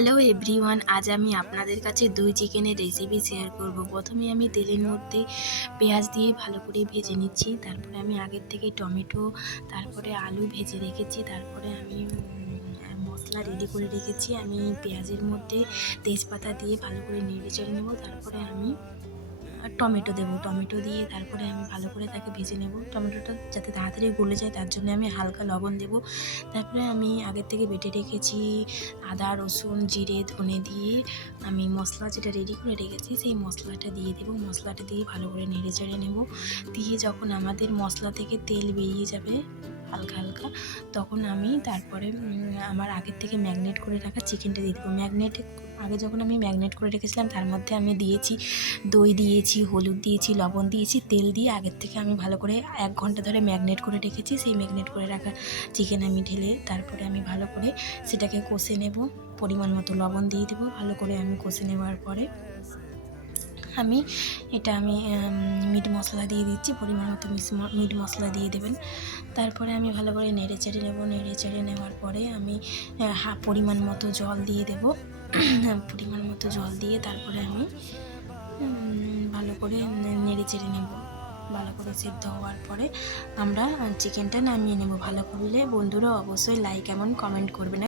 Hello everyone, আজ আমি আপনাদের কাছে দই চিকেনের রেসিপি শেয়ার করব। প্রথমে আমি তেলের মধ্যে পেঁয়াজ দিয়ে ভালো করে ভেজে নিচ্ছি। তারপরে আমি আগের থেকে টমেটো, তারপরে আলু ভেজে রেখেছি। তারপরে আমি মশলা রেডি করে রেখেছি। আমি পেঁয়াজের মধ্যে তেজপাতা দিয়ে ভালো করে নেড়ে চেড়ে নেব। তারপরে আমি টমেটো দেবো। টমেটো দিয়ে তারপরে আমি ভালো করে তাকে ভেজে নেব। টমেটোটা যাতে তাড়াতাড়ি গলে যায় তার জন্য আমি হালকা লবণ দেবো। তারপরে আমি আগের থেকে বেটে রেখেছি আদা, রসুন, জিরে, ধনে দিয়ে আমি মশলা যেটা রেডি করে রেখেছি সেই মশলাটা দিয়ে দেবো। মশলাটা দিয়ে ভালো করে নেড়ে চেড়ে নেব। দিয়ে যখন আমাদের মশলা থেকে তেল বেরিয়ে যাবে হালকা হালকা, তখন আমি তারপরে আমার আগের থেকে ম্যাগনেট করে রাখা চিকেনটা দিয়ে দেবো। আগে যখন আমি ম্যাগনেট করে রেখেছিলাম তার মধ্যে আমি দিয়েছি দই, দিয়েছি হলুদ, দিয়েছি লবণ, দিয়েছি তেল দিয়ে আগের থেকে আমি ভালো করে 1 ঘন্টা ধরে ম্যাগনেট করে রেখেছি। সেই ম্যাগনেট করে রাখা চিকেন আমি ঢেলে তারপরে আমি ভালো করে সেটাকে কষে নেব। পরিমাণ মতো লবণ দিয়ে দেবো। ভালো করে আমি কষে নেওয়ার পরে আমি মিট মশলা দিয়ে দিচ্ছি। পরিমাণ মতো মিট মশলা দিয়ে দেবেন। তারপরে আমি ভালো করে নেড়ে চেড়ে নেব। নেড়ে চেড়ে নেওয়ার পরে আমি পরিমাণ মতো জল দিয়ে দেবো। পরিমাণ মতো জল দিয়ে তারপরে আমি ভালো করে নেড়ে চেড়ে নেব। ভালো করে সিদ্ধ হওয়ার পরে আমরা চিকেনটা নামিয়ে নেব। ভালো করলে বন্ধুরা অবশ্যই লাইক এবং কমেন্ট করবেন।